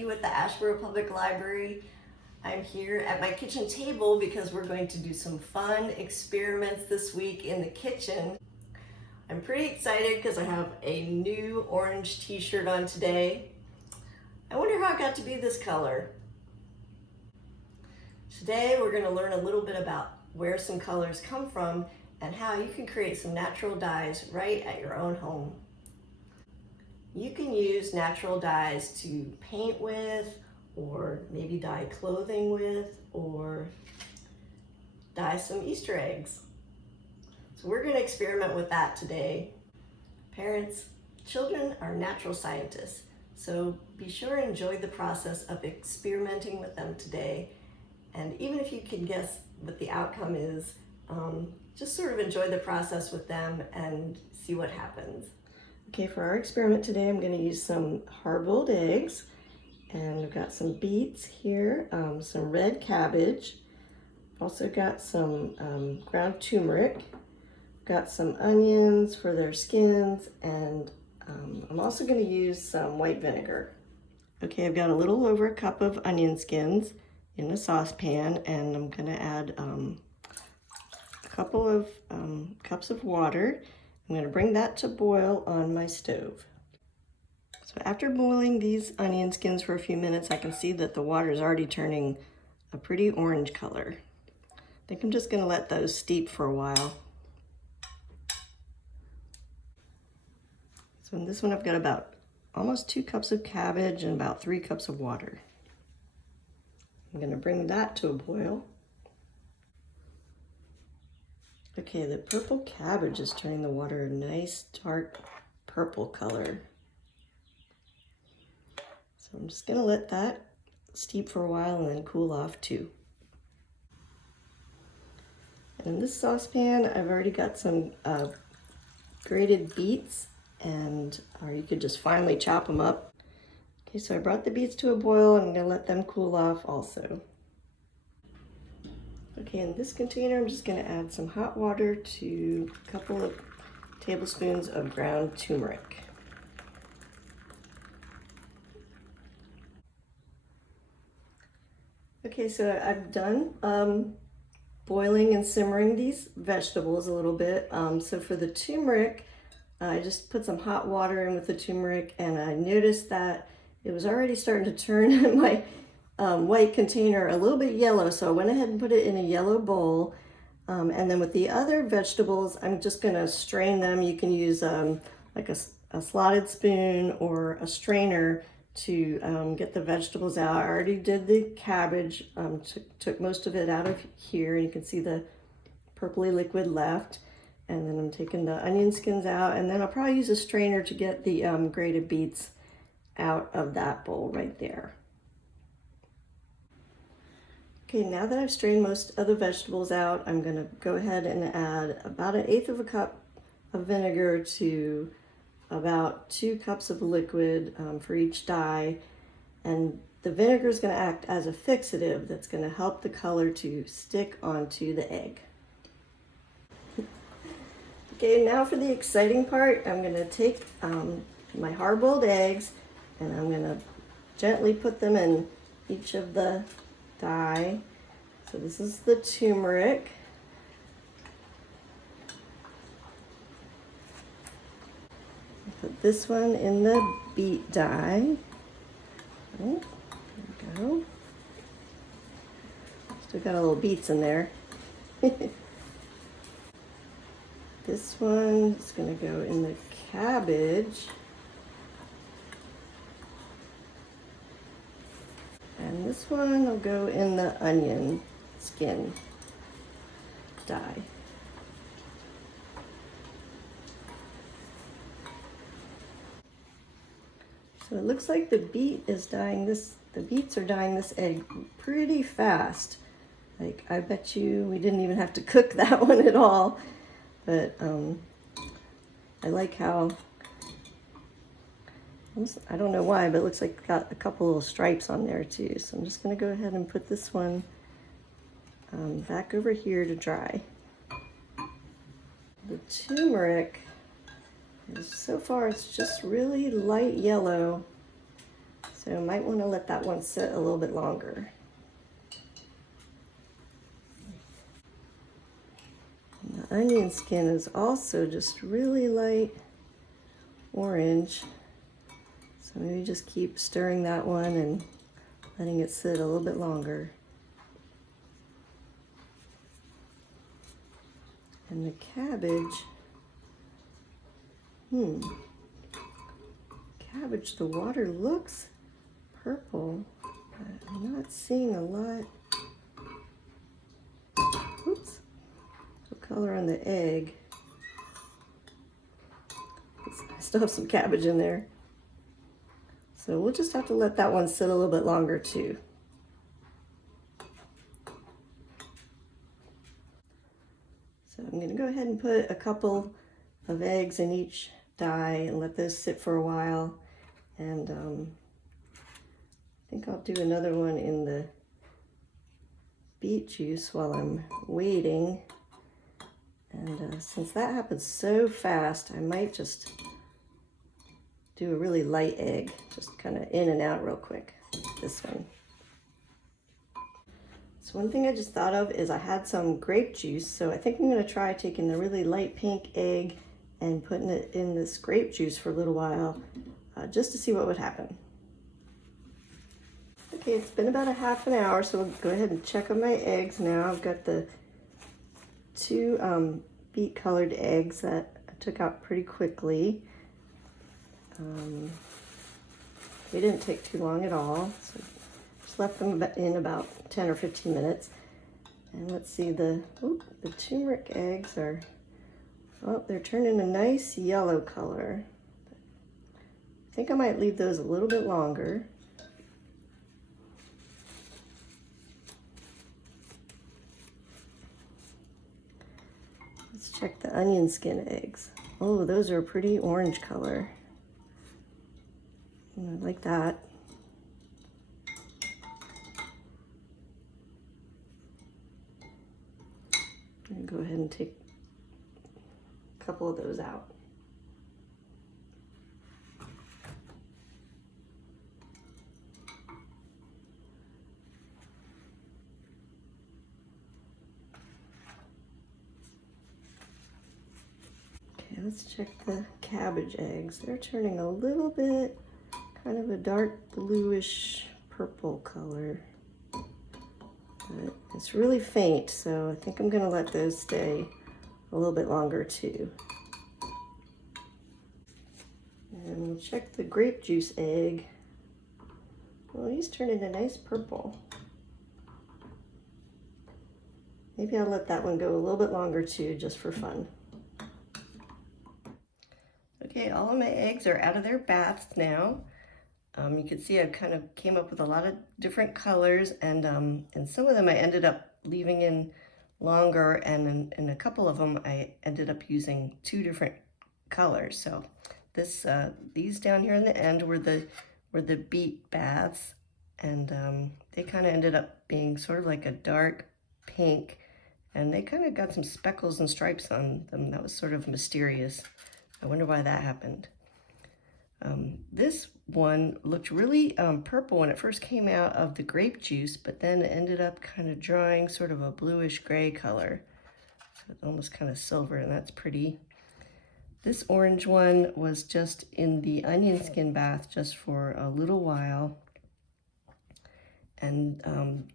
Becky with the Asheboro Public Library. I'm here at my kitchen table because we're going to do some fun experiments this week in the kitchen. I'm pretty excited because I have a new orange t-shirt on today. I wonder how it got to be this color. Today we're going to learn a little bit about where some colors come from and how you can create some natural dyes right at your own home. You can use natural dyes to paint with, or maybe dye clothing with, or dye some Easter eggs. So we're going to experiment with that today. Parents, children are natural scientists, so be sure and enjoy the process of experimenting with them today. And even if you can guess what the outcome is, just sort of enjoy the process with them and see what happens. Okay, for our experiment today, I'm going to use some hard-boiled eggs, and I've got some beets here, some red cabbage. I've also got some ground turmeric, got some onions for their skins, and I'm also going to use some white vinegar. Okay, I've got a little over a cup of onion skins in a saucepan, and I'm going to add a couple of cups of water. I'm going to bring that to boil on my stove. So after boiling these onion skins for a few minutes, I can see that the water is already turning a pretty orange color. I think I'm just going to let those steep for a while. So in this one, I've got about almost 2 cups of cabbage and about 3 cups of water. I'm going to bring that to a boil. Okay, the purple cabbage is turning the water a nice dark purple color. So I'm just going to let that steep for a while and then cool off too. And in this saucepan, I've already got some grated beets, or you could just finely chop them up. Okay, so I brought the beets to a boil, and I'm going to let them cool off also. Okay, in this container, I'm just going to add some hot water to a couple of tablespoons of ground turmeric. Okay, so I've done boiling and simmering these vegetables a little bit. So for the turmeric, I just put some hot water in with the turmeric, and I noticed that it was already starting to turn my white container a little bit yellow, so I went ahead and put it in a yellow bowl. And then with the other vegetables, I'm just going to strain them. You can use like a slotted spoon or a strainer to get the vegetables out. I already did the cabbage, took most of it out of here. You can see the purpley liquid left. And then I'm taking the onion skins out, and then I'll probably use a strainer to get the grated beets out of that bowl right there. Okay, now that I've strained most of the vegetables out, I'm going to go ahead and add about 1/8 of a cup of vinegar to about 2 cups of liquid for each dye. And the vinegar is going to act as a fixative that's going to help the color to stick onto the egg. Okay, now for the exciting part, I'm going to take my hard-boiled eggs, and I'm going to gently put them in each of the dye. So this is the turmeric. Put this one in the beet dye. Oh, there we go. Still got a little beets in there. This one is going to go in the cabbage. And this one will go in the onion skin dye. So it looks like the beets are dyeing this egg pretty fast. Like, I bet you we didn't even have to cook that one at all. But I like how, I don't know why, but it looks like it's got a couple little stripes on there too. So I'm just going to go ahead and put this one back over here to dry. The turmeric, so far it's just really light yellow. So I might want to let that one sit a little bit longer. And the onion skin is also just really light orange. So maybe just keep stirring that one and letting it sit a little bit longer. And the cabbage, cabbage, the water looks purple, but I'm not seeing a lot. Oops, the color on the egg. I still have some cabbage in there. So we'll just have to let that one sit a little bit longer too. So I'm gonna go ahead and put a couple of eggs in each dye and let those sit for a while. And I think I'll do another one in the beet juice while I'm waiting. And since that happens so fast, I might just do a really light egg, just kind of in and out real quick, this one. So one thing I just thought of is I had some grape juice, so I think I'm gonna try taking the really light pink egg and putting it in this grape juice for a little while, just to see what would happen. Okay, it's been about a half an hour, so we'll go ahead and check on my eggs now. I've got the two beet colored eggs that I took out pretty quickly. They didn't take too long at all, so just left them in about 10 or 15 minutes. And let's see, the turmeric eggs are, oh, they're turning a nice yellow color. I think I might leave those a little bit longer. Let's check the onion skin eggs. Oh, those are a pretty orange color. I like that. I'm gonna go ahead and take a couple of those out. Okay, let's check the cabbage eggs. They're turning a little bit kind of a dark bluish purple color, but it's really faint, so I think I'm gonna let those stay a little bit longer too. And we'll check the grape juice egg. Well, he's turning a nice purple. Maybe I'll let that one go a little bit longer too, just for fun. Okay, all of my eggs are out of their baths now. You can see I kind of came up with a lot of different colors, and some of them I ended up leaving in longer, and in a couple of them I ended up using two different colors. So this these down here in the end were the beet baths, and they kind of ended up being sort of like a dark pink, and they kind of got some speckles and stripes on them. That was sort of mysterious. I wonder why that happened. This one looked really purple when it first came out of the grape juice, but then it ended up kind of drawing sort of a bluish gray color. So it's almost kind of silver, and that's pretty. This orange one was just in the onion skin bath just for a little while. And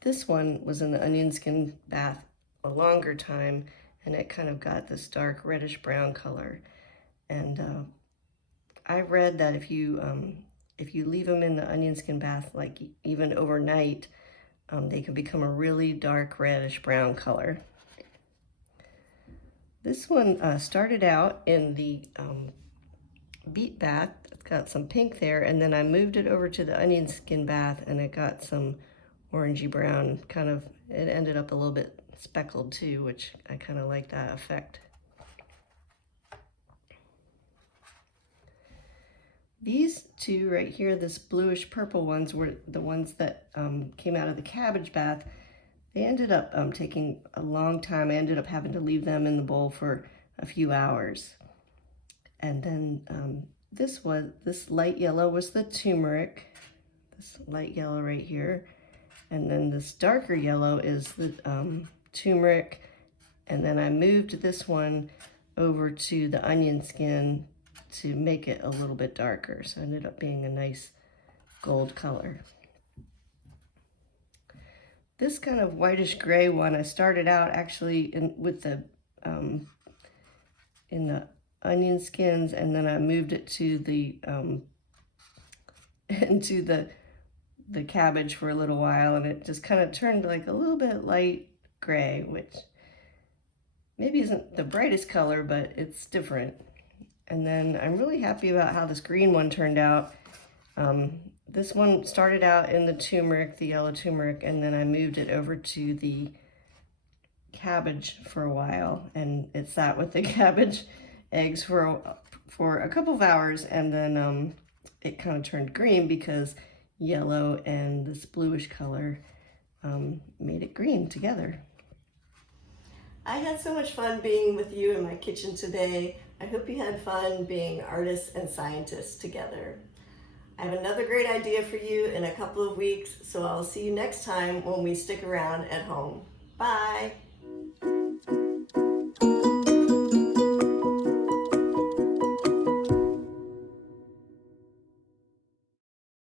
this one was in the onion skin bath a longer time, and it kind of got this dark reddish brown color. And I read that if you leave them in the onion skin bath, like even overnight, they can become a really dark reddish brown color. This one started out in the beet bath. It's got some pink there, and then I moved it over to the onion skin bath, and it got some orangey brown, kind of, it ended up a little bit speckled too, which I kind of like that effect. These two right here, this bluish purple ones, were the ones that came out of the cabbage bath. They ended up taking a long time. I ended up having to leave them in the bowl for a few hours. And then this light yellow was the turmeric. this light yellow right here. And then this darker yellow is the turmeric. And then I moved this one over to the onion skin to make it a little bit darker. So it ended up being a nice gold color. This kind of whitish gray one, I started out actually with the in the onion skins, and then I moved it to the into the cabbage for a little while, and it just kind of turned like a little bit light gray, which maybe isn't the brightest color, but it's different. And then I'm really happy about how this green one turned out. This one started out in the turmeric, the yellow turmeric, and then I moved it over to the cabbage for a while, and it sat with the cabbage eggs for a couple of hours, and then it kind of turned green because yellow and this bluish color made it green together. I had so much fun being with you in my kitchen today. I hope you had fun being artists and scientists together. I have another great idea for you in a couple of weeks, so I'll see you next time when we stick around at home. Bye!